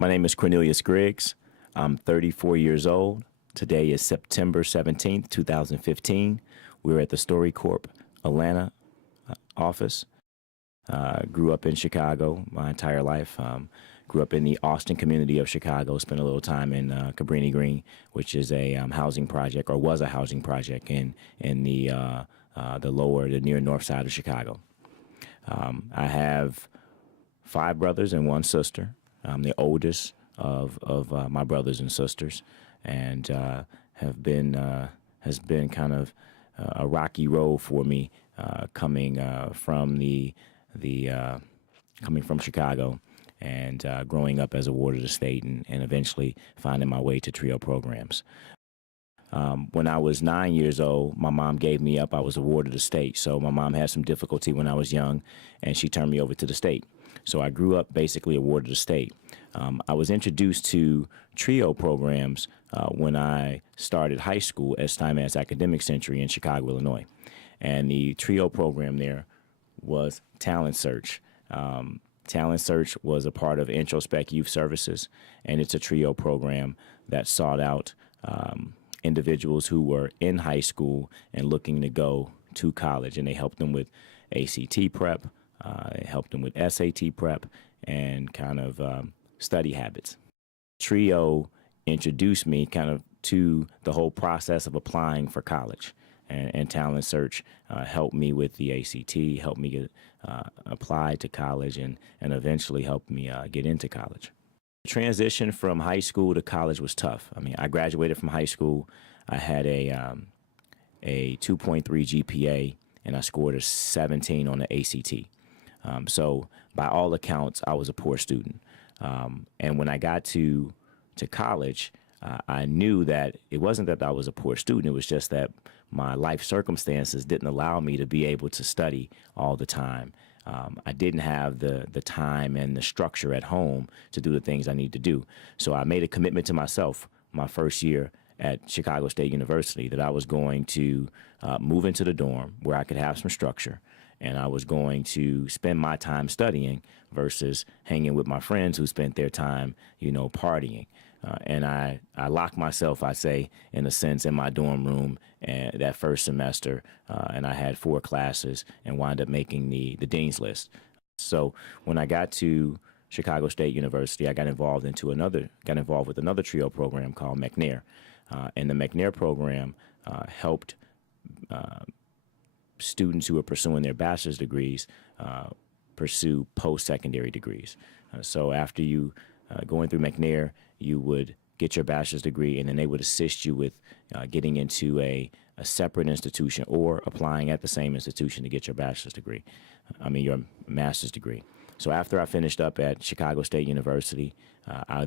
My name is Cornelius Griggs. I'm 34 years old. Today is September 17th, 2015. We're at the StoryCorps Atlanta office. Grew up in Chicago my entire life. Grew up in the Austin community of Chicago. Spent a little time in Cabrini Green, which is a housing project, or was a housing project in the near north side of Chicago. I have 5 brothers and 1 sister. I'm the oldest of my brothers and sisters, and has been kind of a rocky road for me coming from Chicago and growing up as a ward of the state and eventually finding my way to trio programs. When I was 9 years old, my mom gave me up. I was a ward of the state, so my mom had some difficulty when I was young, and she turned me over to the state. So I grew up basically a ward of the state. I was introduced to trio programs when I started high school at Steinmetz Academic Century in Chicago, Illinois. And the trio program there was Talent Search. Talent Search was a part of Introspect Youth Services, and it's a trio program that sought out individuals who were in high school and looking to go to college, and they helped them with ACT prep, they helped them with SAT prep, and kind of study habits. Trio introduced me kind of to the whole process of applying for college, and Talent Search helped me with the ACT, helped me get applied to college, and eventually helped me get into college. The transition from high school to college was tough. I mean, I graduated from high school. I had a 2.3 GPA, and I scored a 17 on the ACT. So by all accounts, I was a poor student. And when I got to college, I knew that it wasn't that I was a poor student. It was just that my life circumstances didn't allow me to be able to study all the time. I didn't have the time and the structure at home to do the things I need to do. So I made a commitment to myself my first year at Chicago State University that I was going to move into the dorm where I could have some structure, and I was going to spend my time studying versus hanging with my friends who spent their time, partying. And I locked myself, I say, in a sense, in my dorm room that first semester, and I had 4 classes and wound up making the dean's list. So when I got to Chicago State University, I got involved with another trio program called McNair, and the McNair program helped students who are pursuing their bachelor's degrees pursue post-secondary degrees. So after you going through McNair, you would get your bachelor's degree, and then they would assist you with getting into a separate institution or applying at the same institution to get your your master's degree. So after I finished up at Chicago State University, a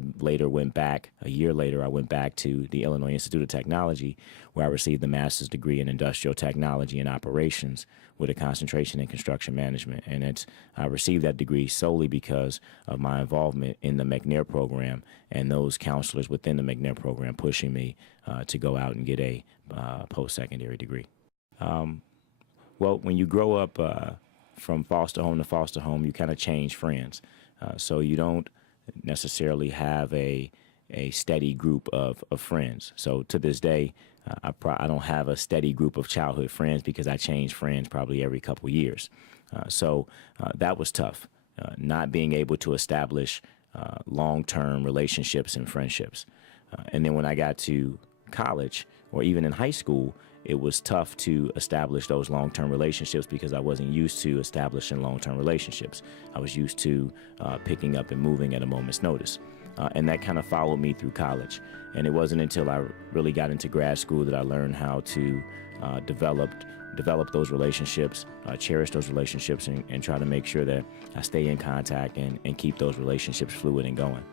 year later, I went back to the Illinois Institute of Technology, where I received the master's degree in industrial technology and operations with a concentration in construction management. And I received that degree solely because of my involvement in the McNair program and those counselors within the McNair program pushing me to go out and get a post-secondary degree. Well, when you grow up from foster home to foster home, you kind of change friends. So you don't necessarily have a steady group of friends. So to this day, I don't have a steady group of childhood friends because I change friends probably every couple years. So that was tough, not being able to establish long-term relationships and friendships. And then when I got to college, or even in high school, it was tough to establish those long-term relationships because I wasn't used to establishing long-term relationships. I was used to picking up and moving at a moment's notice. And that kind of followed me through college. And it wasn't until I really got into grad school that I learned how to develop those relationships, cherish those relationships, and try to make sure that I stay in contact and keep those relationships fluid and going.